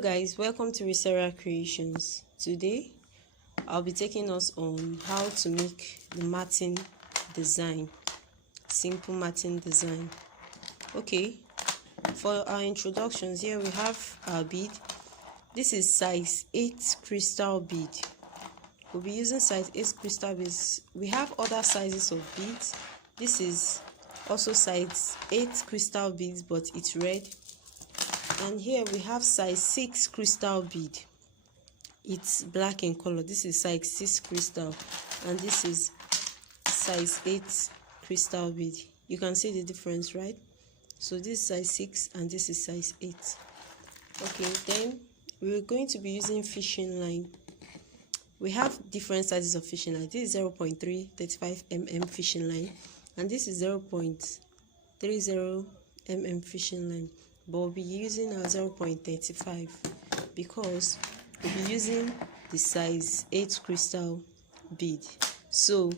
guys, welcome to Risera Creations. Today I'll be taking us on how to make the matting design, simple matting design. Okay, for our introductions, here we have our bead. This is size 8 crystal bead. We'll be using size 8 crystal beads. We have other sizes of beads. This is also size 8 crystal beads, but it's red. And here we have size 6 crystal bead. It's black in color. This is size 6 crystal, and this is size 8 crystal bead. You can see the difference, right? So this is size 6 and this is size 8. Okay, then we're going to be using fishing line. We have different sizes of fishing line. This is 0.335 mm fishing line, and this is 0.30 mm fishing line. But we'll be using our 0.35 because we'll be using the size 8 crystal bead. So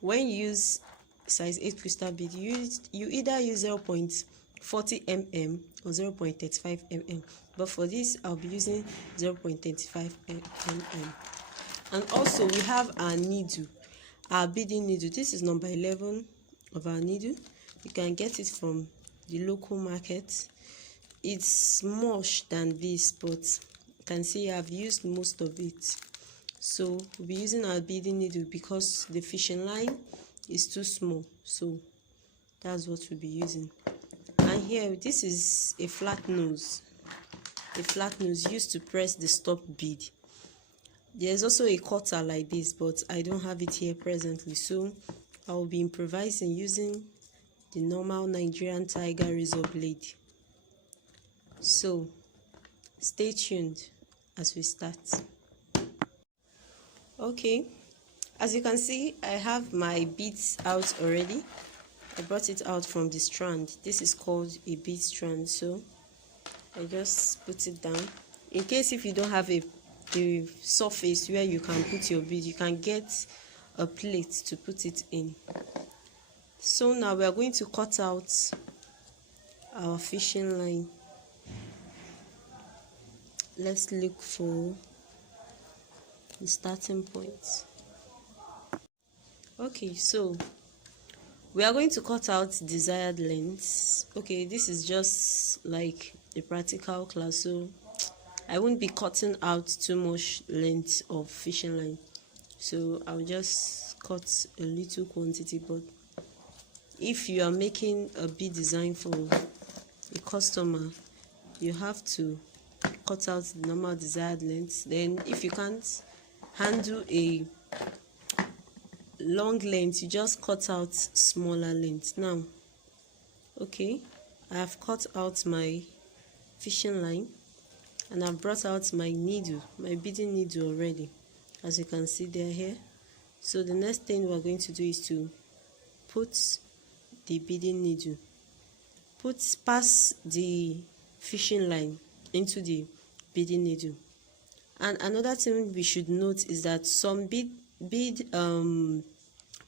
when you use size 8 crystal bead, you either use 0.40 mm or 0.35 mm. But for this, I'll be using 0.35 mm. And also we have our needle, our beading needle. This is number 11 of our needle. You can get it from the local market. It's much than this, but you can see I've used most of it. So we'll be using our beading needle because the fishing line is too small, so that's what we'll be using. And here, this is a flat nose used to press the stop bead. There's also a cutter like this, but I don't have it here presently, so I will be improvising using the normal Nigerian tiger razor blade. So stay tuned as we start. Okay, as you can see, I have my beads out already. I brought it out from the strand. This is called a bead strand, so I just put it down. In case if you don't have a surface where you can put your bead, you can get a plate to put it in. So now we are going to cut out our fishing line. Let's look for the starting point. Okay, so we are going to cut out desired lengths. Okay, this is just like a practical class, so I won't be cutting out too much length of fishing line, so I'll just cut a little quantity. But if you are making a bead design for a customer, you have to cut out the normal desired length. Then if you can't handle a long length, you just cut out smaller length. Now, okay, I have cut out my fishing line and I've brought out my needle, my beading needle already. As you can see, they're here. So the next thing we're going to do is to put the beading needle, pass the fishing line into the beading needle. And another thing we should note is that some bead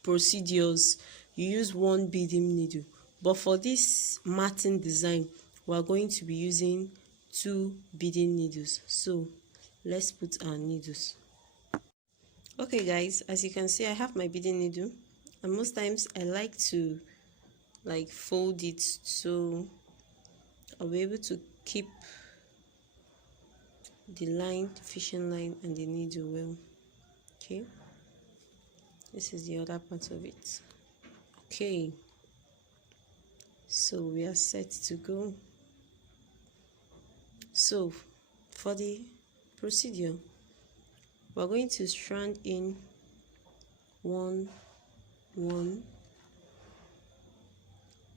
procedures, you use one beading needle, but for this matting design, we are going to be using 2 beading needles. So let's put our needles. Okay guys, as you can see, I have my beading needle, and most times I like to fold it so I'll be able to keep the line, the fishing line, and the needle well. Okay, this is the other part of it. Okay, so we are set to go. So for the procedure, we're going to strand in one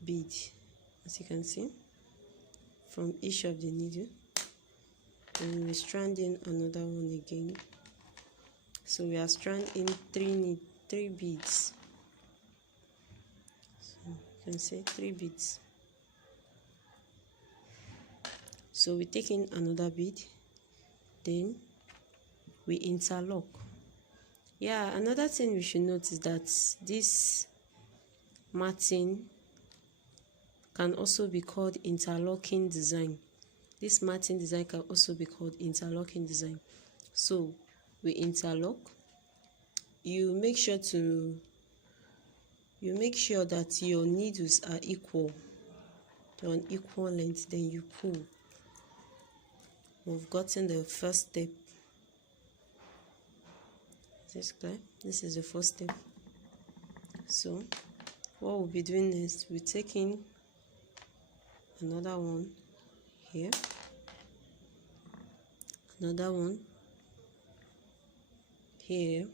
bead, as you can see, from each of the needle, and we strand in another one again. So we are stranding 3 beads. So you can say 3 beads. So we take in another bead, then we interlock. Yeah, another thing we should note is that this matting can also be called interlocking design. This matting design can also be called interlocking design. So we interlock. You make sure that your needles are equal. They're on equal length. Then you pull. We've gotten the first step. Is this clear? This is the first step. So what we'll be doing next, we're taking another one here, another one here.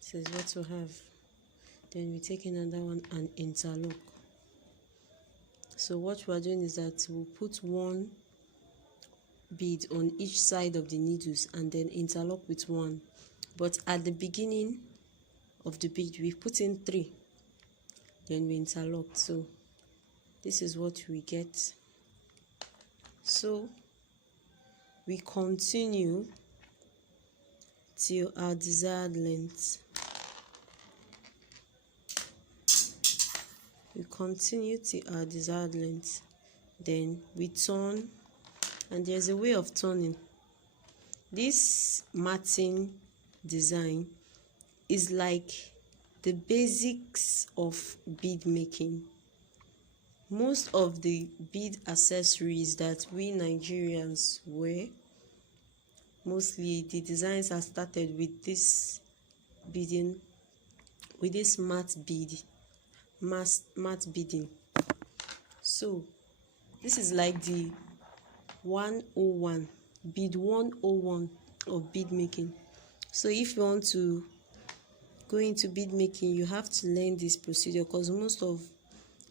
This is what we have. Then we take another one and interlock. So what we are doing is that we'll put one bead on each side of the needles and then interlock with one. But at the beginning of the bead, we put in 3. Then we interlock. So this is what we get. So we continue till our desired length. We continue till our desired length. Then we turn, and there's a way of turning. This matting design is like the basics of bead making. Most of the bead accessories that we Nigerians wear, mostly the designs are started with this beading, with this matte beading. So this is like the 101, bead 101 of bead making. So if you want to go into bead making, you have to learn this procedure, because most of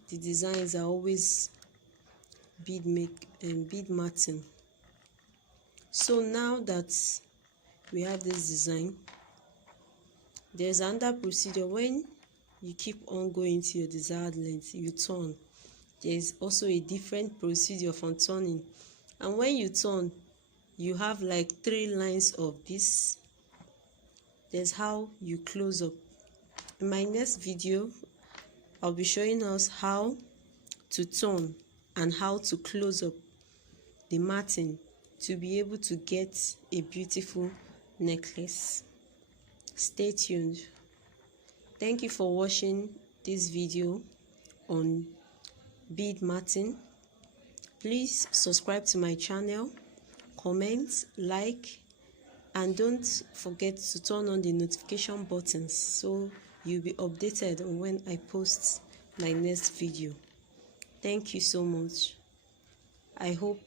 the designs are always bead matting. So now that we have this design, there's another procedure. When you keep on going to your desired length, you turn. There's also a different procedure for turning, and when you turn, you have like 3 lines of this. There's how you close up. In my next video, I'll be showing us how to turn and how to close up the matting to be able to get a beautiful necklace. Stay tuned. Thank you for watching this video on bead matting. Please subscribe to my channel, comment, like, and don't forget to turn on the notification buttons so you'll be updated on when I post my next video. Thank you so much. I hope